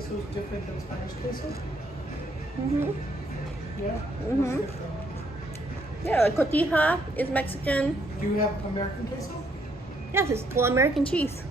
queso is different than Spanish queso? Mm-hmm. Yeah? Mm-hmm. What's different? Yeah, like cotija is Mexican. Do you have American queso? Yes, it's full American cheese.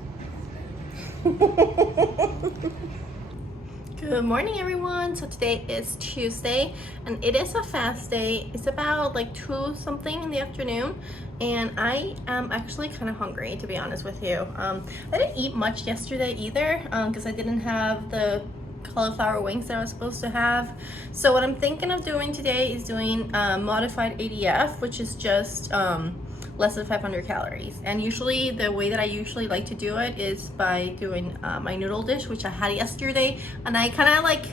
Good morning, everyone. So today is Tuesday and it is a fast day. It's about like 2 something in the afternoon and I am actually kind of hungry, to be honest with you. I didn't eat much yesterday either because I didn't have the cauliflower wings that I was supposed to have. So what I'm thinking of doing today is doing modified ADF, which is just less than 500 calories. And usually the way that I usually like to do it is by doing my noodle dish, which I had yesterday. And I kind of like,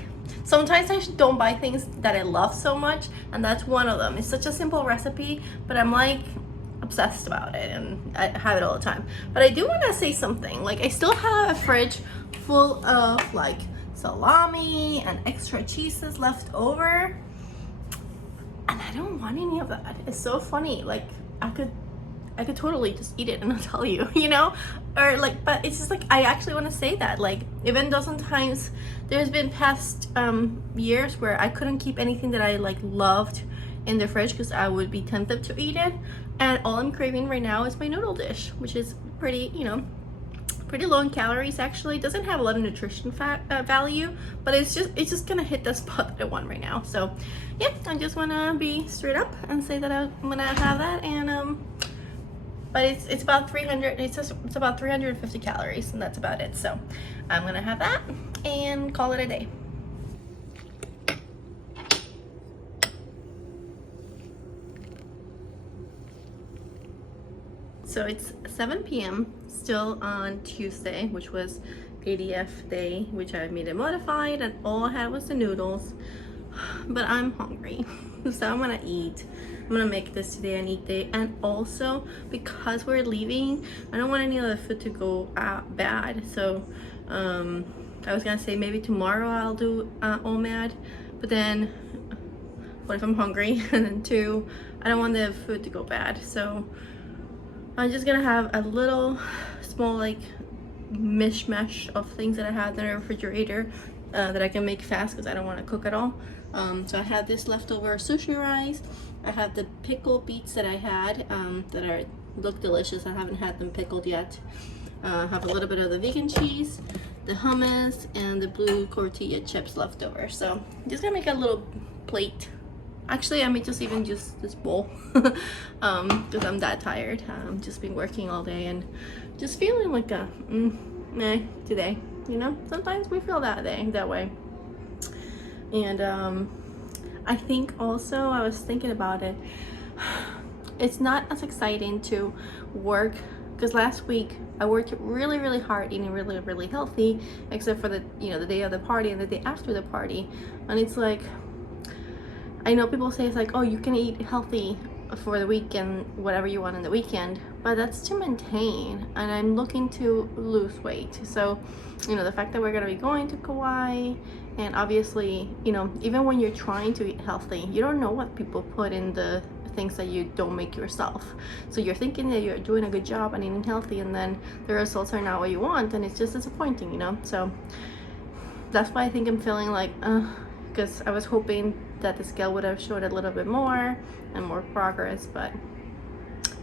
sometimes I don't buy things that I love so much, and that's one of them. It's such a simple recipe, but I'm like obsessed about it and I have it all the time. But I do want to say something, like I still have a fridge full of like salami and extra cheeses left over, and I don't want any of that. It's so funny, like I could totally just eat it and I'll tell you, you know? Or like, but it's just like, I actually want to say that, like, even though sometimes there's been past years where I couldn't keep anything that I like loved in the fridge because I would be tempted to eat it, and all I'm craving right now is my noodle dish, which is pretty, you know, pretty low in calories. Actually, it doesn't have a lot of nutrition value, but it's just gonna hit the spot that I want right now. So yeah, I just want to be straight up and say that I'm gonna have that, and but it's about 300, it's about 350 calories, and that's about it. So I'm gonna have that and call it a day. So it's 7 p.m. still on Tuesday, which was ADF day, which I made it modified, and all I had was the noodles. But I'm hungry, so I'm gonna eat. I'm gonna make this today and eat it. And also, because we're leaving, I don't want any other food to go bad. So I was gonna say maybe tomorrow I'll do OMAD, but then what if I'm hungry? And then 2, I don't want the food to go bad. So I'm just gonna have a little small like mishmash of things that I have in the refrigerator that I can make fast because I don't want to cook at all. So I have this leftover sushi rice. I have the pickled beets that I had that look delicious. I haven't had them pickled yet. I have a little bit of the vegan cheese, the hummus, and the blue tortilla chips left over. So I'm just gonna make a little plate. Actually, I may just even use this bowl because I'm that tired. Just been working all day and just feeling like a meh today. You know, sometimes we feel that way. And I think also, I was thinking about it, it's not as exciting to work, because last week I worked really hard, eating really healthy, except for the, you know, the day of the party and the day after the party. And it's like, I know people say it's like, oh, you can eat healthy for the weekend, whatever you want in the weekend, but that's to maintain, and I'm looking to lose weight. So, you know, the fact that we're gonna be going to Kauai, and obviously, you know, even when you're trying to eat healthy, you don't know what people put in the things that you don't make yourself. So you're thinking that you're doing a good job and eating healthy, and then the results are not what you want, and it's just disappointing, you know? So that's why I think I'm feeling like, because I was hoping that the scale would have showed a little bit more and more progress, but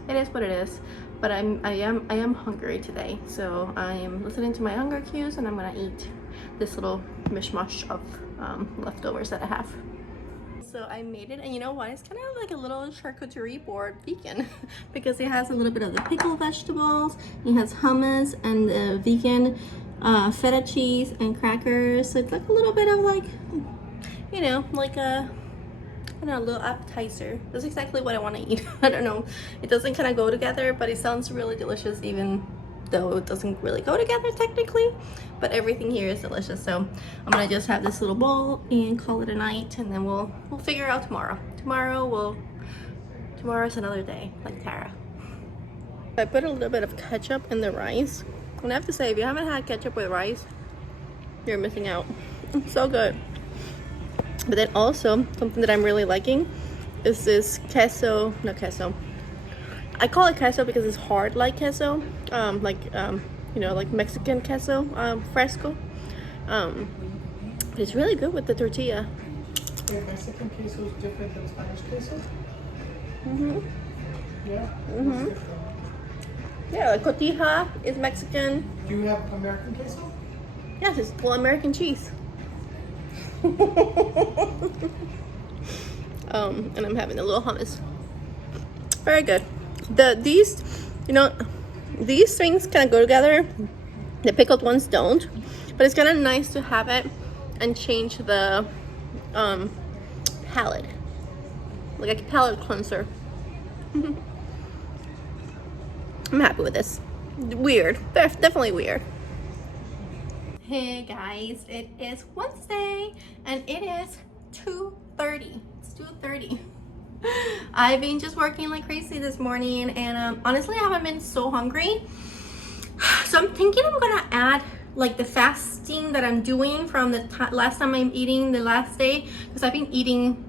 it is what it is. But I am hungry today, so I am listening to my hunger cues, and I'm gonna eat this little mishmash of leftovers that I have. So I made it, and you know what? It's kind of like a little charcuterie board vegan because it has a little bit of the pickled vegetables, it has hummus and the vegan feta cheese and crackers. So it's like a little bit of like, you know, like a, I don't know, a little appetizer. That's exactly what I want to eat. I don't know. It doesn't kind of go together, but it sounds really delicious, even though it doesn't really go together technically. But everything here is delicious. So I'm gonna just have this little bowl and call it a night, and then we'll figure out tomorrow. Tomorrow's another day, like Tara. I put a little bit of ketchup in the rice, and I have to say, if you haven't had ketchup with rice, you're missing out. It's so good. But then also, something that I'm really liking is this queso, no queso. I call it queso because it's hard like queso, you know, like Mexican queso, fresco. It's really good with the tortilla. Wait, Mexican queso is different than Spanish queso? Yeah? Mm-hmm. Yeah, the cotija is Mexican. Do you have American queso? Yes, it's American cheese. And I'm having a little hummus. Very good. These things kind of go together. The pickled ones don't, but it's kind of nice to have it and change the palate, like a palate cleanser. I'm happy with this. Weird, definitely weird. Hey guys, it is Wednesday and it is 2:30. It's 2:30. I've been just working like crazy this morning, and honestly I haven't been so hungry, so I'm thinking I'm gonna add like the fasting that I'm doing from the last time I'm eating the last day, because I've been eating,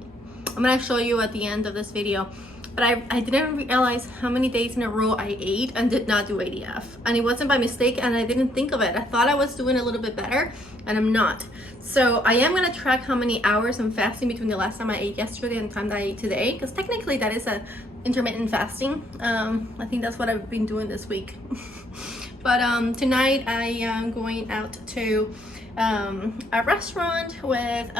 I'm gonna show you at the end of this video, but I didn't realize how many days in a row I ate and did not do ADF, and it wasn't by mistake, and I didn't think of it. I thought I was doing a little bit better, and I'm not. So I am gonna track how many hours I'm fasting between the last time I ate yesterday and the time that I ate today, because technically that is a intermittent fasting. I think that's what I've been doing this week. But tonight I am going out to a restaurant with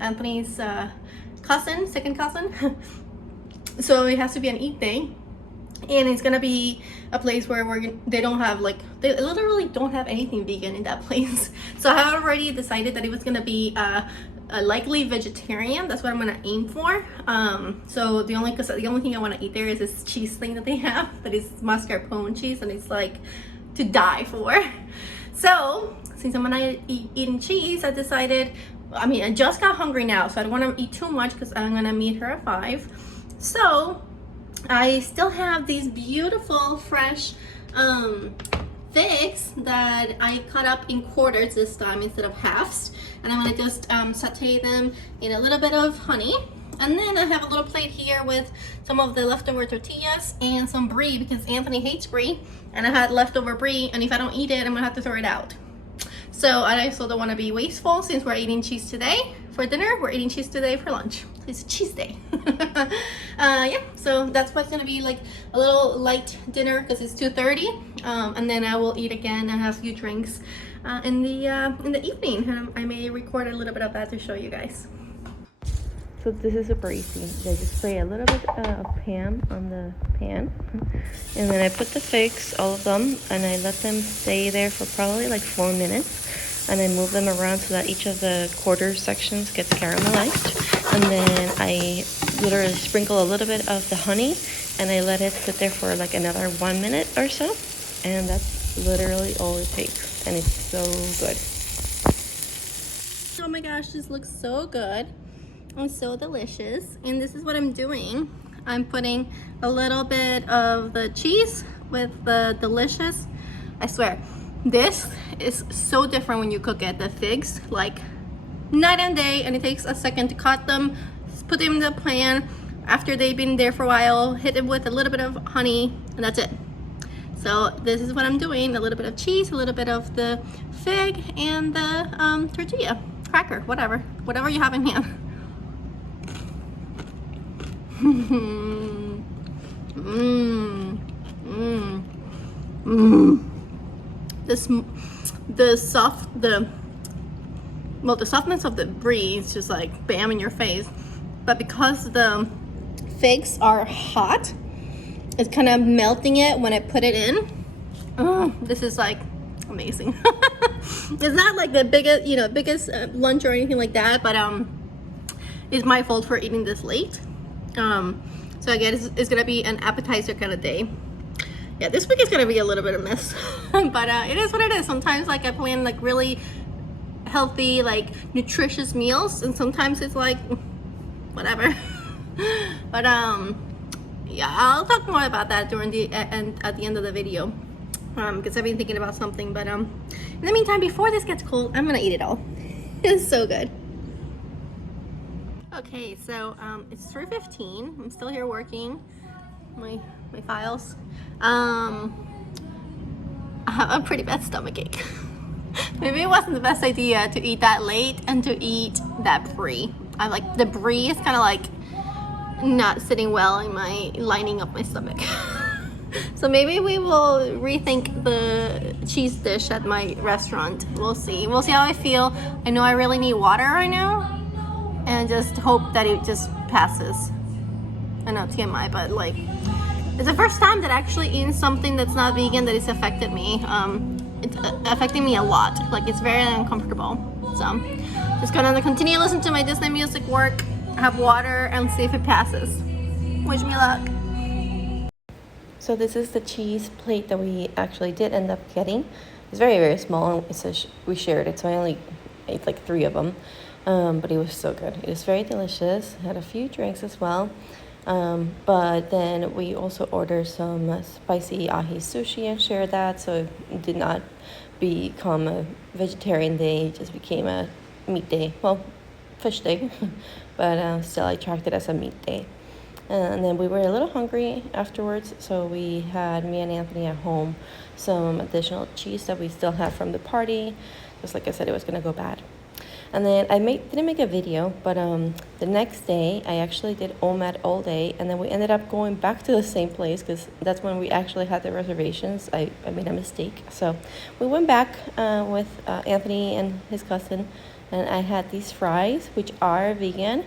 Anthony's second cousin. So it has to be an eat day, and it's gonna be a place where they literally don't have anything vegan in that place. So I have already decided that it was gonna be a likely vegetarian. That's what I'm gonna aim for. So the only thing I want to eat there is this cheese thing that they have, that is mascarpone cheese, and it's like to die for. So since I'm gonna eat eating cheese, I decided, I just got hungry now, so I don't want to eat too much because I'm gonna meet her at 5. So I still have these beautiful fresh figs that I cut up in quarters this time instead of halves, and I'm gonna just saute them in a little bit of honey. And then I have a little plate here with some of the leftover tortillas and some brie, because Anthony hates brie, and I had leftover brie, and if I don't eat it, I'm gonna have to throw it out. So I also don't want to be wasteful, since we're eating cheese today for dinner. We're eating cheese today for lunch. It's cheese day. Yeah, so that's what's gonna be like a little light dinner, because it's 2:30, and then I will eat again and have a few drinks in the evening, and I may record a little bit of that to show you guys. So this is super easy. I just spray a little bit of Pam on the pan, and then I put the figs, all of them, and I let them stay there for probably like 4 minutes, and I move them around so that each of the quarter sections gets caramelized. And then I literally sprinkle a little bit of the honey, and I let it sit there for like another 1 minute or so, and that's literally all it takes, and it's so good. Oh my gosh, this looks so good and so delicious. And this is what I'm doing. I'm putting a little bit of the cheese with the delicious, I swear, this is so different when you cook it. The figs, like night and day, and it takes a second to cut them, put them in the pan. After they've been there for a while, hit it with a little bit of honey, and that's it. So this is what I'm doing. A little bit of cheese, a little bit of the fig, and the tortilla, cracker, whatever you have in hand. The softness of the brie is just like bam in your face, but because the figs are hot, it's kind of melting it when I put it in. Oh, this is like amazing. It's not like the biggest lunch or anything like that, but it's my fault for eating this late. So I guess it's gonna be an appetizer kind of day. Yeah, this week is gonna be a little bit of a mess, but it is what it is. Sometimes like I plan like really healthy, like nutritious meals, and sometimes it's like whatever. But yeah, I'll talk more about that during at the end of the video, because I've been thinking about something. But in the meantime, before this gets cold, I'm gonna eat it all. It's so good. Okay, so it's 3:15. I'm still here working my files. I have a pretty bad stomachache. Maybe it wasn't the best idea to eat that late and to eat that brie. I like the brie is kind of like not sitting well in my lining up my stomach. So maybe we will rethink the cheese dish at my restaurant. We'll see. We'll see how I feel. I know I really need water right now, and just hope that it just passes. I know TMI, but like it's the first time that actually eating something that's not vegan that has affected me. It's affecting me a lot. Like it's very uncomfortable. So just gonna continue listening to my Disney music work, have water, and see if it passes. Wish me luck. So this is the cheese plate that we actually did end up getting. It's very, very small. We shared it, so I only ate like 3 of them. But it was so good. It was very delicious. Had a few drinks as well. But then we also ordered some spicy ahi sushi and shared that. So it did not become a vegetarian day. It just became a meat day. Well, fish day. But still I tracked it as a meat day. And then we were a little hungry afterwards, so we had, me and Anthony at home, some additional cheese that we still had from the party. Just like I said, it was gonna go bad. And then I didn't make a video, but the next day I actually did OMAD all day, and then we ended up going back to the same place because that's when we actually had the reservations. I made a mistake, so we went back with Anthony and his cousin, and I had these fries, which are vegan.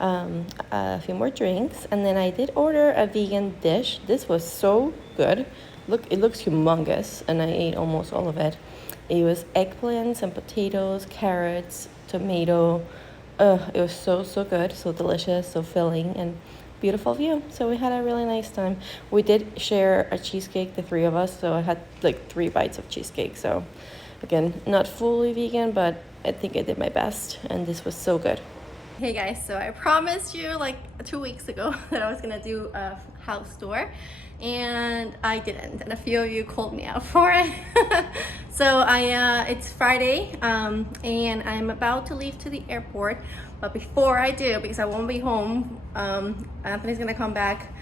A few more drinks, and then I did order a vegan dish. This was so good. Look, it looks humongous, and I ate almost all of it. It was eggplants and potatoes, carrots, tomato. It was so good, so delicious, so filling, and beautiful view. So we had a really nice time. We did share a cheesecake, the 3 of us, so I had like 3 bites of cheesecake. So again, not fully vegan, but I think I did my best, and this was so good. Hey guys, so I promised you like 2 weeks ago that I was gonna do a house tour, and I didn't, and a few of you called me out for it. So it's Friday, and I'm about to leave to the airport, but before I do, because I won't be home, Anthony's gonna come back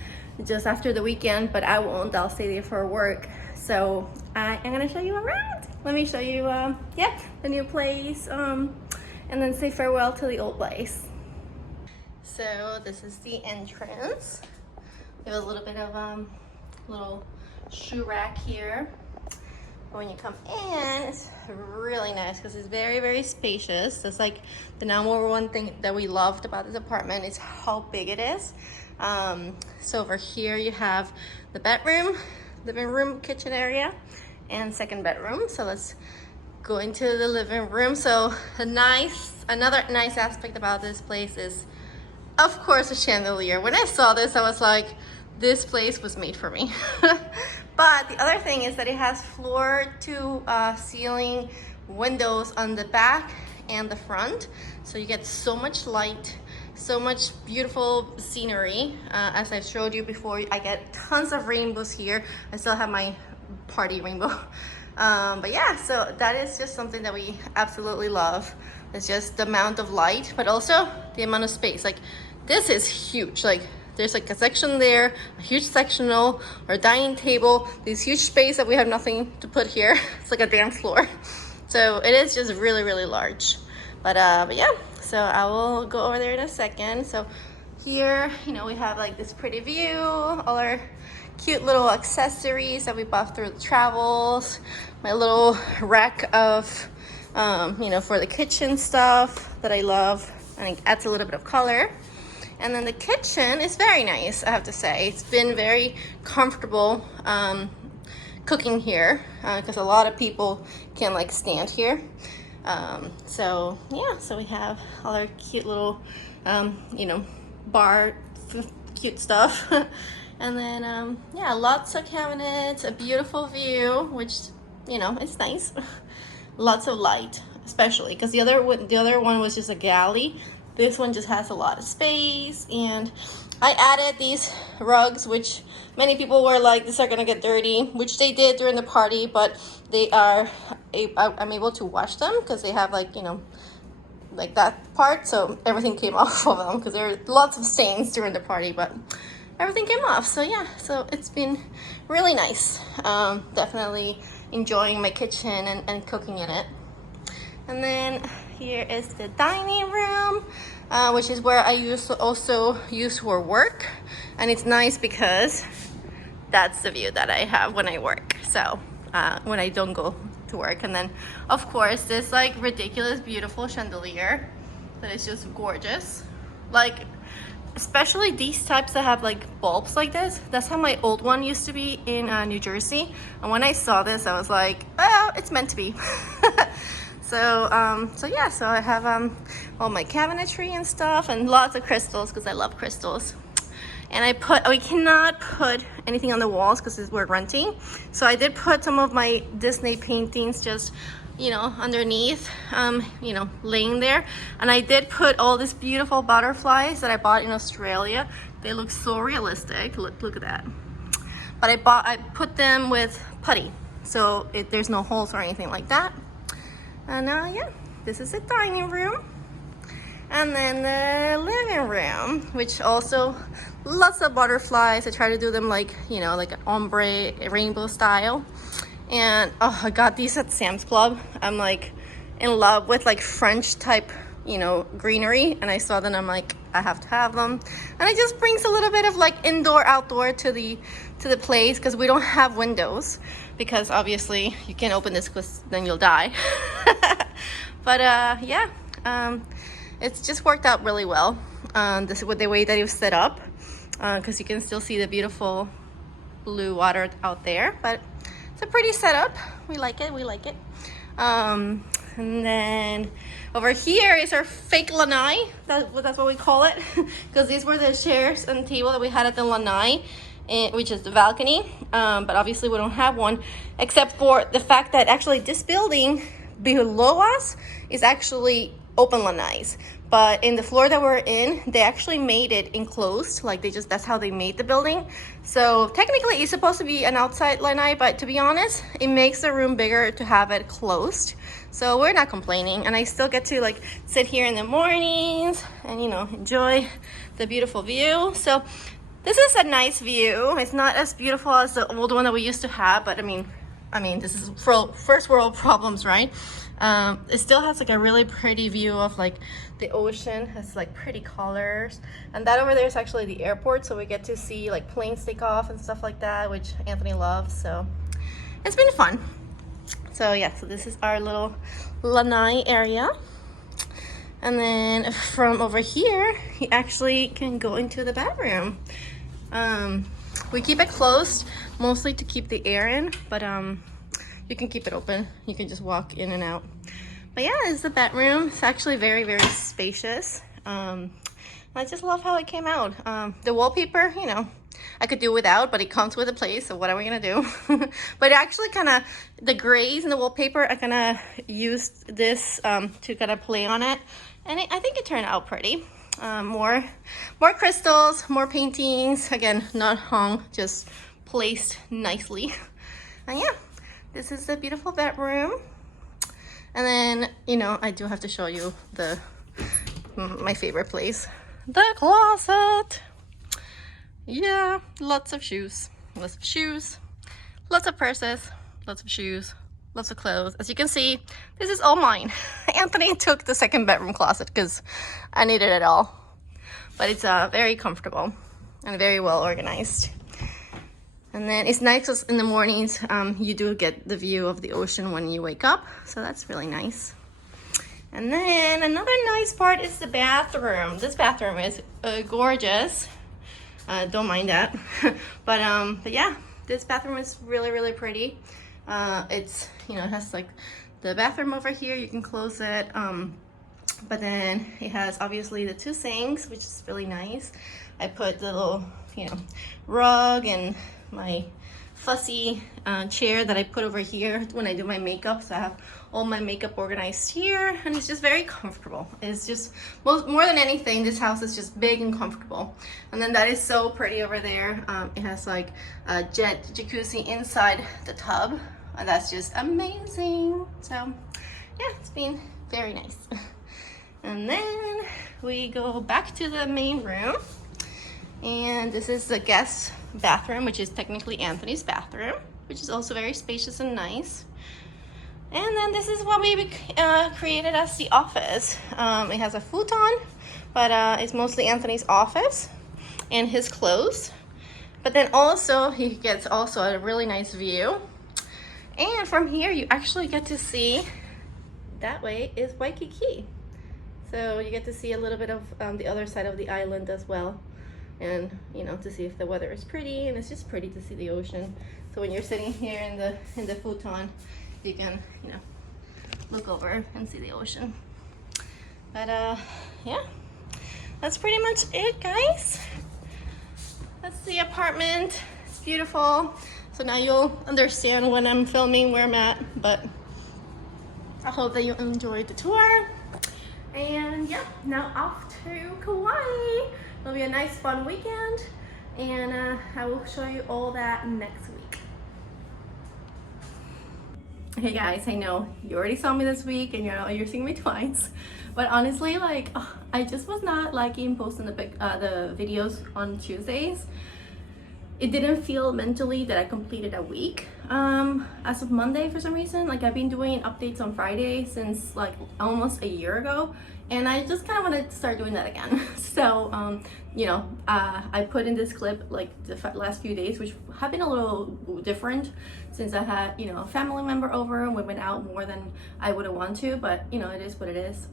just after the weekend, but I won't. I'll stay there for work. So I am gonna show you around. Let me show you the new place, and then say farewell to the old place. So this is the entrance. There's a little bit of little shoe rack here. When you come in, it's really nice because it's very, very spacious. That's like the number one thing that we loved about this apartment is how big it is. So over here you have the bedroom, living room, kitchen area, and second bedroom. So let's go into the living room. So another nice aspect about this place is, of course, a chandelier. When I saw this, I was like, this place was made for me. But the other thing is that it has floor to ceiling windows on the back and the front. So you get so much light, so much beautiful scenery. As I've showed you before, I get tons of rainbows here. I still have my party rainbow. But yeah, so that is just something that we absolutely love. It's just the amount of light, but also the amount of space. Like this is huge. Like there's like a section there, a huge sectional or dining table, this huge space that we have nothing to put here. It's like a dance floor. So it is just really, really large. But yeah, so I will go over there in a second. So here, you know, we have like this pretty view, all our cute little accessories that we bought through the travels, my little rack of you know, for the kitchen stuff that I love, and it adds a little bit of color. And then the kitchen is very nice, I have to say. It's been very comfortable cooking here because a lot of people can like stand here. So yeah, so we have all our cute little you know, bar cute stuff. And then yeah, lots of cabinets, a beautiful view, which, you know, it's nice. Lots of light, especially because the other one was just a galley. This one just has a lot of space, and I added these rugs, which many people were like, these are gonna get dirty, which they did during the party, but they are, I'm able to wash them because they have like, you know, like that part, so everything came off of them because there were lots of stains during the party, but everything came off. So yeah, so it's been really nice. Definitely enjoying my kitchen and cooking in it. And then here is the dining room, which is where I also use for work. And it's nice because that's the view that I have when I work. So when I don't go to work. And then of course this like ridiculous beautiful chandelier that is just gorgeous. Like especially these types that have like bulbs like this. That's how my old one used to be in New Jersey. And when I saw this, I was like, oh, it's meant to be. So yeah, so I have all my cabinetry and stuff and lots of crystals because I love crystals. And we cannot put anything on the walls because we're renting. So I did put some of my Disney paintings just, you know, underneath, you know, laying there. And I did put all these beautiful butterflies that I bought in Australia. They look so realistic. Look at that. But I put them with putty, so there's no holes or anything like that. And yeah, this is the dining room. And then the living room, which also lots of butterflies. I try to do them like, you know, like an ombre rainbow style. And oh, I got these at Sam's Club. I'm like in love with like French type, you know, greenery. And I saw them, I'm like, I have to have them. And it just brings a little bit of like indoor outdoor to the place, because we don't have windows, because obviously you can't open this because then you'll die. But yeah, it's just worked out really well. This is with the way that it was set up, because you can still see the beautiful blue water out there. But it's a pretty setup. We like it. We like it. And then over here is our fake lanai. That's what we call it, because these were the chairs and table that we had at the lanai, which is the balcony. But obviously we don't have one, except for the fact that actually this building below us is actually open lanais. But in the floor that we're in, they actually made it enclosed. Like that's how they made the building. So technically it's supposed to be an outside lanai, but to be honest, it makes the room bigger to have it closed. So we're not complaining. And I still get to like sit here in the mornings and, you know, enjoy the beautiful view. So this is a nice view. It's not as beautiful as the old one that we used to have, but I mean, this is first world problems, right? It still has like a really pretty view of like the ocean. Has like pretty colors, and that over there is actually the airport, so we get to see like planes take off and stuff like that, which Anthony loves. So it's been fun. So yeah, so this is our little lanai area. And then from over here, you actually can go into the bedroom. We keep it closed mostly to keep the air in, but you can keep it open. You can just walk in and out. But yeah, it's the bedroom. It's actually very, very spacious. I just love how it came out. The wallpaper, you know, I could do without, but it comes with a place, so what are we gonna do? But actually kind of, the grays in the wallpaper, I kind of used this to kind of play on it. And I think it turned out pretty. More crystals, more paintings. Again, not hung, just placed nicely. And yeah, this is the beautiful bedroom. And then, you know, I do have to show you my favorite place, the closet. Yeah, lots of shoes, lots of purses, lots of shoes, lots of clothes. As you can see, this is all mine. Anthony took the second bedroom closet because I needed it all. But it's very comfortable and very well organized. And then it's nice because in the mornings, you do get the view of the ocean when you wake up. So that's really nice. And then another nice part is the bathroom. This bathroom is gorgeous. Don't mind that. But yeah, this bathroom is really, really pretty. It's, you know, it has like the bathroom over here. You can close it. But then it has obviously the two sinks, which is really nice. I put the little, you know, rug and my fussy chair that I put over here when I do my makeup. So I have all my makeup organized here, and it's just very comfortable. It's just more than anything, this house is just big and comfortable. And then that is so pretty over there. It has like a jet jacuzzi inside the tub, and that's just amazing. So yeah, it's been very nice. And then we go back to the main room, and this is the guest bathroom, which is technically Anthony's bathroom, which is also very spacious and nice. And then this is what we created as the office. It has a futon, but it's mostly Anthony's office and his clothes. But then also he gets also a really nice view. And from here you actually get to see, that way is Waikiki. So you get to see a little bit of the other side of the island as well. And you know, to see if the weather is pretty, and it's just pretty to see the ocean. So when you're sitting here in the futon, you can, you know, look over and see the ocean. But yeah, that's pretty much it, guys. That's the apartment. It's beautiful. So now you'll understand when I'm filming where I'm at, but I hope that you enjoyed the tour. And yeah, now off to Kauai. It'll be a nice fun weekend, and I will show you all that next week. Hey guys, I know you already saw me this week and you're seeing me twice, but honestly, like, I just was not liking posting the videos on Tuesdays. It didn't feel mentally that I completed a week. As of Monday, for some reason, like, I've been doing updates on Friday since like almost a year ago, and I just kind of want to start doing that again. So you know, I put in this clip like the last few days, which have been a little different since I had, you know, a family member over and we went out more than I would have wanted to, but you know, it is what it is.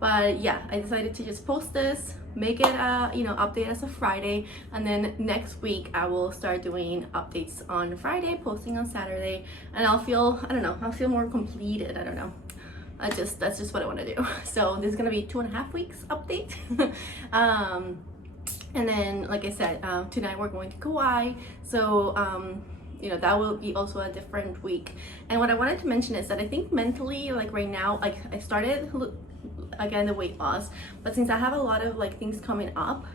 But yeah, I decided to just post this, make it you know, update as a Friday, and then next week I will start doing updates on Friday, posting on Saturday, and I'll feel, I don't know, I'll feel more completed. I don't know, that's just what I want to do. So this is gonna be 2.5 weeks update. And then, like I said, tonight we're going to Kauai, so you know, that will be also a different week. And what I wanted to mention is that I think mentally, like right now, like I started again the weight loss, but since I have a lot of like things coming up,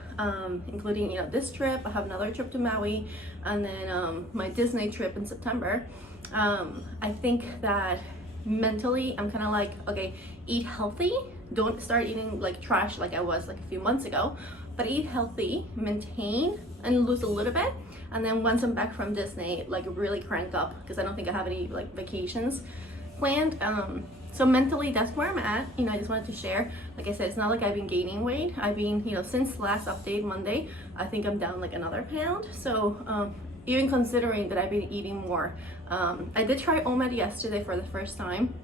including, you know, this trip, I have another trip to Maui, and then my Disney trip in September, I think that mentally I'm kind of like, okay, eat healthy, don't start eating like trash like I was like a few months ago, but eat healthy, maintain, and lose a little bit, and then once I'm back from Disney, like really crank up, because I don't think I have any like vacations planned. So mentally, that's where I'm at. You know, I just wanted to share. Like I said, it's not like I've been gaining weight. I've been, you know, since last update Monday, I think I'm down like another pound. So even considering that I've been eating more, I did try OMAD yesterday for the first time.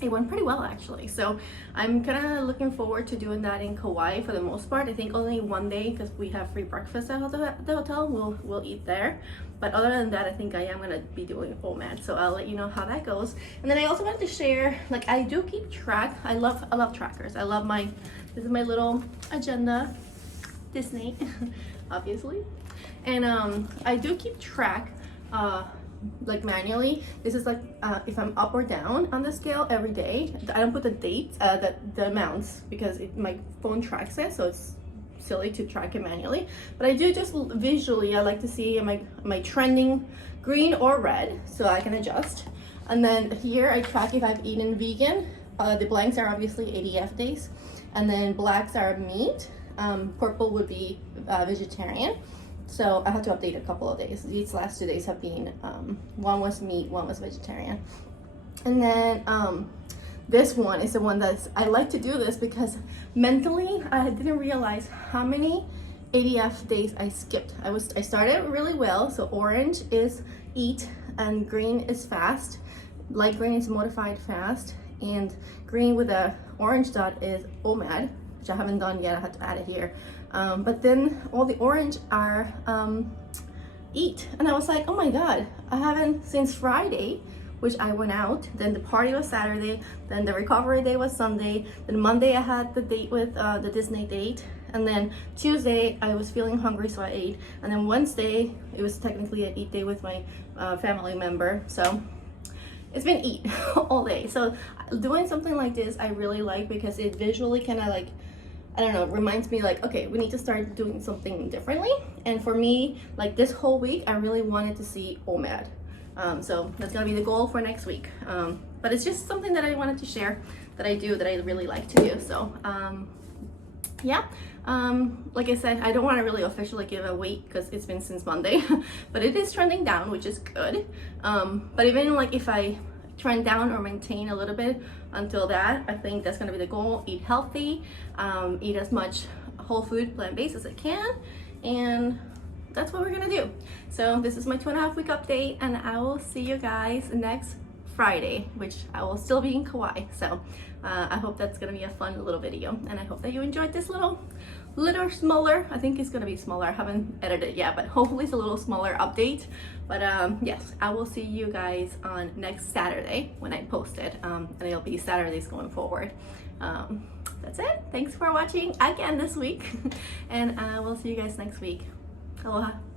It went pretty well actually. So I'm kind of looking forward to doing that in Kauai for the most part. I think only one day, because we have free breakfast at the hotel, we'll eat there. But other than that, I think I am gonna be doing OMAD. So I'll let you know how that goes. And then I also wanted to share, like, I do keep track. I love trackers. I love this is my little agenda, Disney, obviously. And I do keep track like manually. This is like if I'm up or down on the scale every day. I don't put the dates, the amounts, because my phone tracks it, so it's silly to track it manually. But I do just visually, I like to see am I trending green or red, so I can adjust. And then here I track if I've eaten vegan. The blanks are obviously ADF days, and then blacks are meat. Purple would be vegetarian. So I have to update a couple of days. These last 2 days have been, one was meat, one was vegetarian. And then this one is the one I like to do this because mentally I didn't realize how many ADF days I skipped. I started really well. So orange is eat and green is fast. Light green is modified fast, and green with a orange dot is OMAD, which I haven't done yet. I had to add it here. But then all the orange are eat, and I was like, oh my god, I haven't since Friday, which I went out. Then the party was Saturday, then the recovery day was Sunday, then Monday I had the date with the Disney date, and then Tuesday I was feeling hungry, so I ate, and then Wednesday it was technically an eat day with my family member. So it's been eat all day. So doing something like this I really like, because it visually kind of like, I don't know, reminds me like, okay, we need to start doing something differently. And for me, like this whole week, I really wanted to see OMAD. So that's gonna be the goal for next week. But it's just something that I wanted to share that I do, that I really like to do. So yeah, like I said, I don't want to really officially give a weight because it's been since Monday, but it is trending down, which is good. But even like if I trend down or maintain a little bit until that. I think that's gonna be the goal. Eat healthy, eat as much whole food, plant-based as I can, and that's what we're gonna do. So this is my 2.5 week update, and I will see you guys next Friday, which I will still be in Kauai. So I hope that's gonna be a fun little video, and I hope that you enjoyed this little smaller, I think it's gonna be smaller, I haven't edited it yet, but hopefully it's a little smaller update. But yes, I will see you guys on next Saturday when I post it, and it'll be Saturdays going forward. That's it. Thanks for watching again this week, and we'll see you guys next week. Aloha.